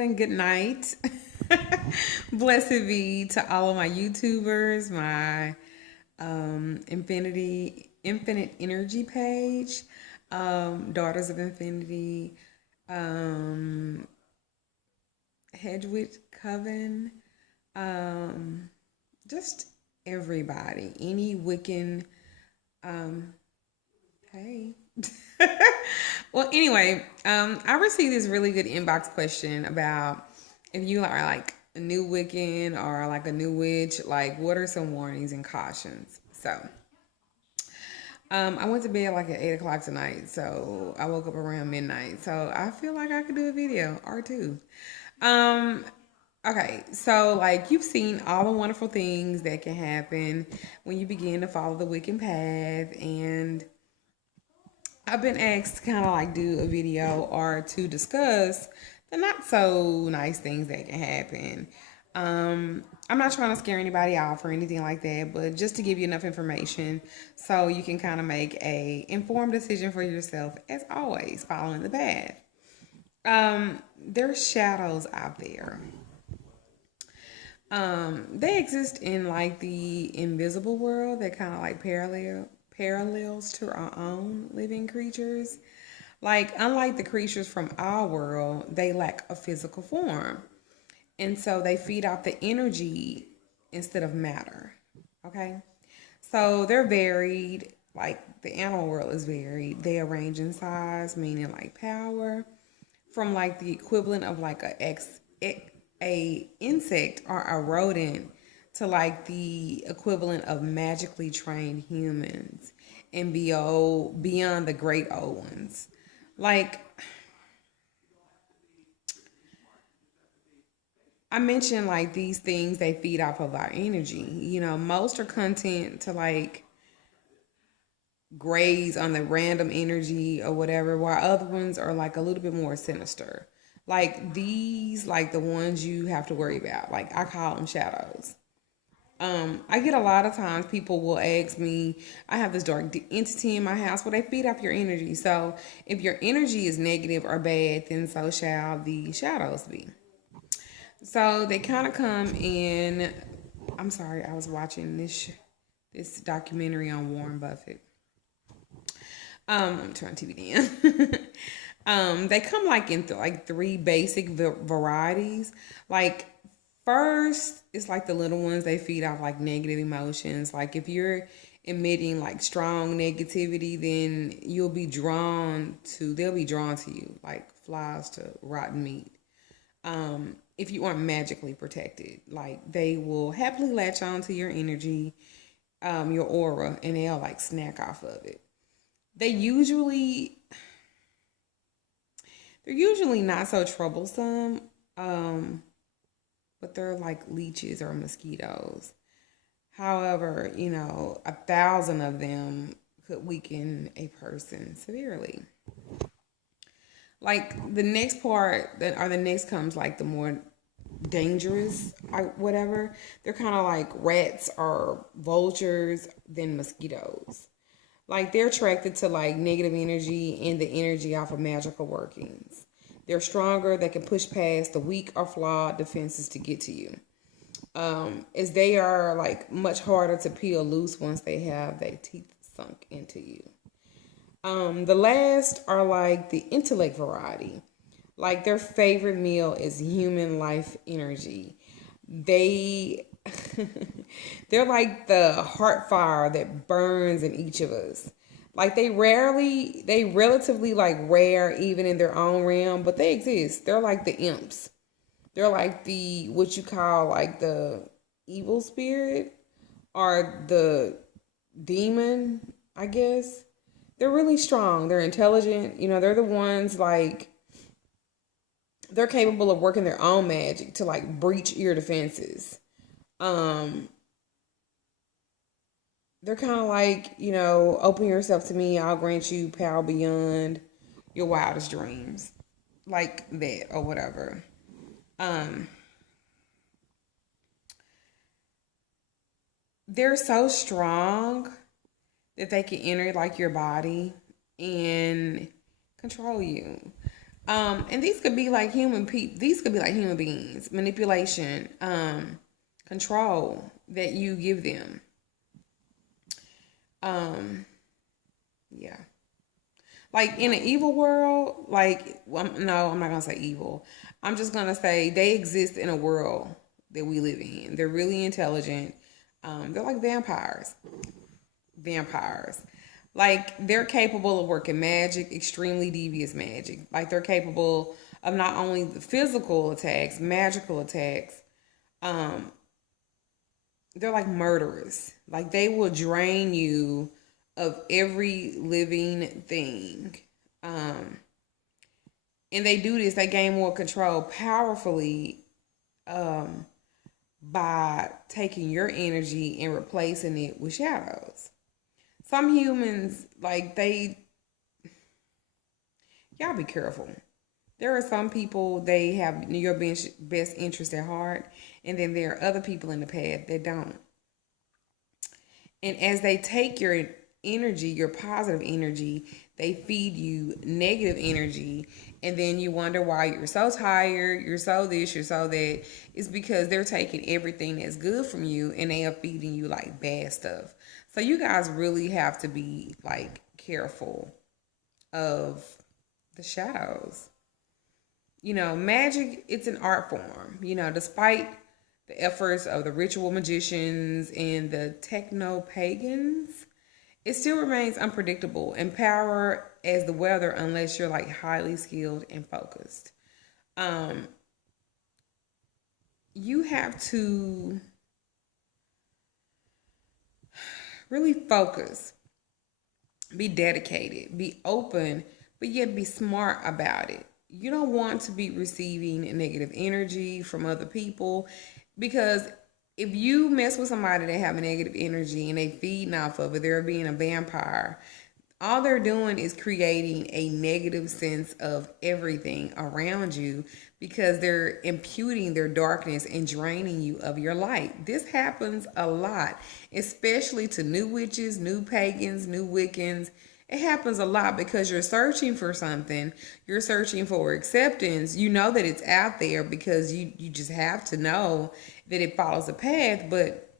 and good night. Blessed be to all of my YouTubers, my Infinite Energy page, Daughters of Infinity, um, Hedgewood Coven, um, just everybody, any Wiccan, um, hey. Well, anyway, I received this really good inbox question about if you are like a new Wiccan or like a new witch, like what are some warnings and cautions? So, I went to bed like at 8 o'clock tonight, so I woke up around midnight. So I feel like I could do a video or two. Um, okay, so like you've seen all the wonderful things that can happen when you begin to follow the Wiccan path, and I've been asked to kind of like do a video or to discuss the not so nice things that can happen. I'm not trying to scare anybody off or anything like that, but just to give you enough information so you can kind of make a informed decision for yourself. As always, following the path. There's shadows out there. They exist in like the invisible world that kind of like parallels to our own living creatures. Like, unlike the creatures from our world, they lack a physical form. And so they feed off the energy instead of matter. Okay? So they're varied. Like, the animal world is varied. They range in size, meaning like power, from like the equivalent of like a insect or a rodent to like the equivalent of magically trained humans and beyond the great old ones. Like I mentioned, like these things they feed off of our energy. You know, most are content to like graze on the random energy or whatever, while other ones are like a little bit more sinister. Like these, like the ones you have to worry about. Like I call them shadows. I get a lot of times people will ask me, I have this dark entity in my house. Well, they feed off your energy. So if your energy is negative or bad, then so shall the shadows be. So they kind of come in. I'm sorry, I was watching this documentary on Warren Buffett. I'm turning TV down. They come like in like three basic varieties. Like first, it's like the little ones. They feed off like negative emotions. Like if you're emitting like strong negativity, then they'll be drawn to you like flies to rotten meat. If you aren't magically protected, like they will happily latch on to your energy, your aura, and they'll like snack off of it. They usually they're usually not so troublesome, um, but they're like leeches or mosquitoes. However, 1,000 of them could weaken a person severely. Like the next part that or the next comes like the more dangerous or whatever. They're kind of like rats or vultures than mosquitoes. Like they're attracted to like negative energy and the energy off of magical workings. They're stronger. They can push past the weak or flawed defenses to get to you. As they are like much harder to peel loose once they have their teeth sunk into you. The last are like the intellect variety. Like their favorite meal is human life energy. They they're like the heart fire that burns in each of us. Like they relatively like rare even in their own realm, but they exist. They're like the imps. They're like the what you call like the evil spirit or the demon, I guess. They're really strong. They're intelligent. They're the ones like they're capable of working their own magic to like breach your defenses. Um, they're kind of like, open yourself to me, I'll grant you power beyond your wildest dreams. Like that or whatever. Um, they're so strong that they can enter like your body and control you. And these could be like these could be like human beings, manipulation, control that you give them. Um, yeah. Like in an evil world, like, well, no, I'm not gonna say evil. I'm just gonna say they exist in a world that we live in. They're really intelligent. They're like vampires. Vampires. Like they're capable of working magic, extremely devious magic. Like they're capable of not only the physical attacks, magical attacks. Um, they're like murderers. Like they will drain you of every living thing. Um, and they do this, they gain more control powerfully um, by taking your energy and replacing it with shadows. Some humans, like y'all be careful. There are some people, they have your best interest at heart, and then there are other people in the path that don't. And as they take your energy, your positive energy, they feed you negative energy. And then you wonder why you're so tired, you're so this, you're so that. It's because they're taking everything that's good from you and they are feeding you like bad stuff. So you guys really have to be like careful of the shadows. You know, magic, it's an art form. You know, despite the efforts of the ritual magicians and the techno pagans, it still remains unpredictable and power as the weather unless you're like highly skilled and focused. Um, you have to really focus, be dedicated, be open, but yet be smart about it. You don't want to be receiving negative energy from other people because if you mess with somebody that have a negative energy and they feeding off of it, they're being a vampire. All they're doing is creating a negative sense of everything around you because they're imputing their darkness and draining you of your light. This happens a lot, especially to new witches, new pagans, new Wiccans. It happens a lot because you're searching for something. You're searching for acceptance. You know that it's out there because you just have to know that it follows a path. But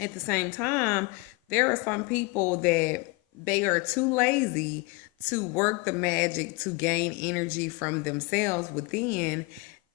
at the same time, there are some people that they are too lazy to work the magic to gain energy from themselves within.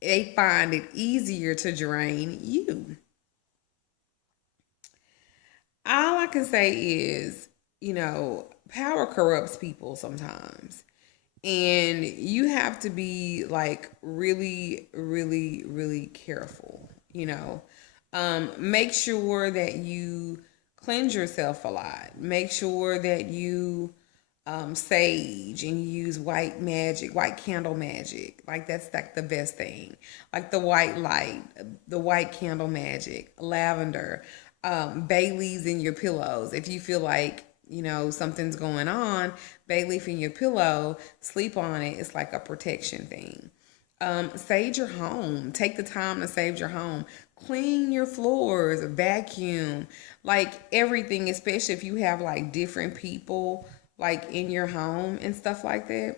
They find it easier to drain you. All I can say is, you know, power corrupts people sometimes. And you have to be like really, really, really careful, you know. Make sure that you cleanse yourself a lot. Make sure that you sage and you use white magic, white candle magic. Like that's like the best thing. Like the white light, the white candle magic, lavender, bay leaves in your pillows. If you feel like you know something's going on, bay leaf in your pillow, sleep on it. It's like a protection thing. Sage your home. Take the time to sage your home. Clean your floors, vacuum, like everything, especially if you have like different people like in your home and stuff like that.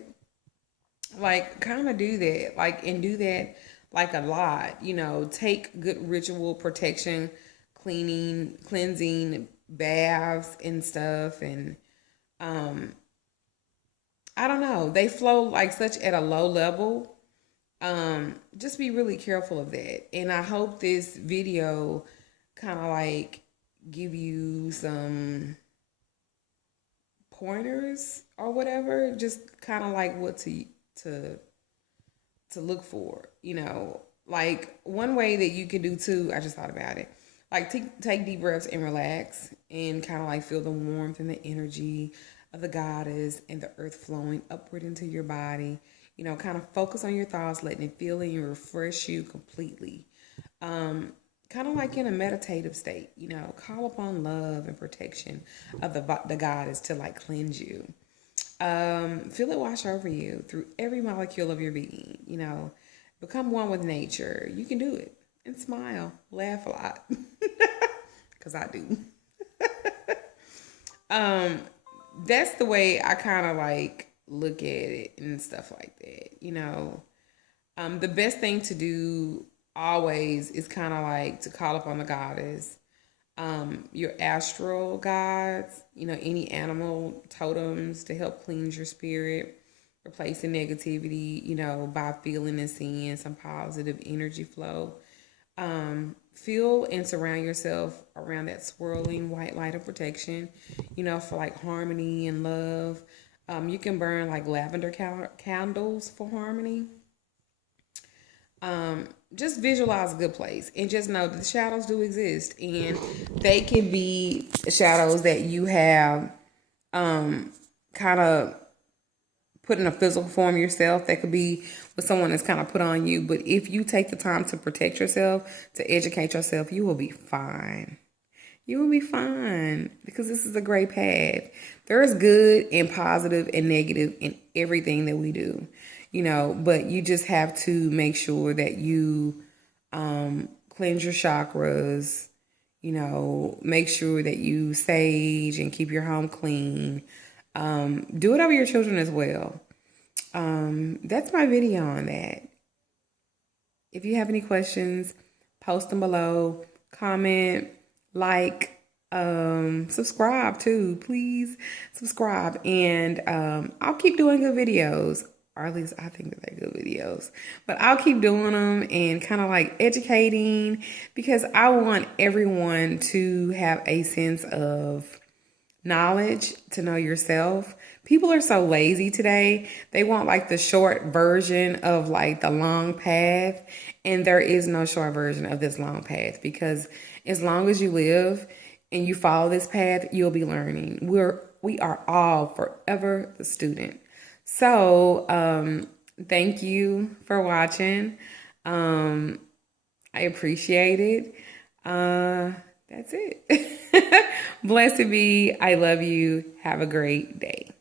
Like kind of do that, like and do that like a lot. You know, take good ritual protection, cleaning, cleansing baths and stuff, and um, I don't know. They flow like such at a low level. Just be really careful of that. And I hope this video kind of like give you some pointers or whatever. Just kind of like what to to look for. You know, like one way that you can do too. I just thought about it. Like take deep breaths and relax, and kind of like feel the warmth and the energy of the goddess and the earth flowing upward into your body. You know, kind of focus on your thoughts, letting it fill and refresh you completely. Kind of like in a meditative state, you know, call upon love and protection of the goddess to like cleanse you. Feel it wash over you through every molecule of your being, you know, become one with nature. You can do it, and smile, laugh a lot, because I do. um, that's the way I kind of like look at it and stuff like that. The best thing to do always is kind of like to call upon the goddess, your astral guides, any animal totems to help cleanse your spirit, replacing negativity, by feeling and seeing some positive energy flow. Feel and surround yourself around that swirling white light of protection, for like harmony and love. You can burn like lavender candles for harmony. Just visualize a good place and just know that the shadows do exist, and they can be shadows that you have kind of put in a physical form yourself. That could be what someone has kind of put on you. But if you take the time to protect yourself, to educate yourself, you will be fine. You will be fine, because this is a great path. There is good and positive and negative in everything that we do, but you just have to make sure that you cleanse your chakras, make sure that you sage and keep your home clean. Do it over your children as well. That's my video on that. If you have any questions, post them below, comment, like, subscribe too. Please subscribe, and I'll keep doing good videos, or at least I think that they're good videos. But I'll keep doing them and kind of like educating, because I want everyone to have a sense of knowledge, to know yourself. People are so lazy today. They want like the short version of like the long path, and there is no short version of this long path, because as long as you live and you follow this path, you'll be learning. We are all forever the student. So thank you for watching. I appreciate it. That's it. Blessed be. I love you. Have a great day.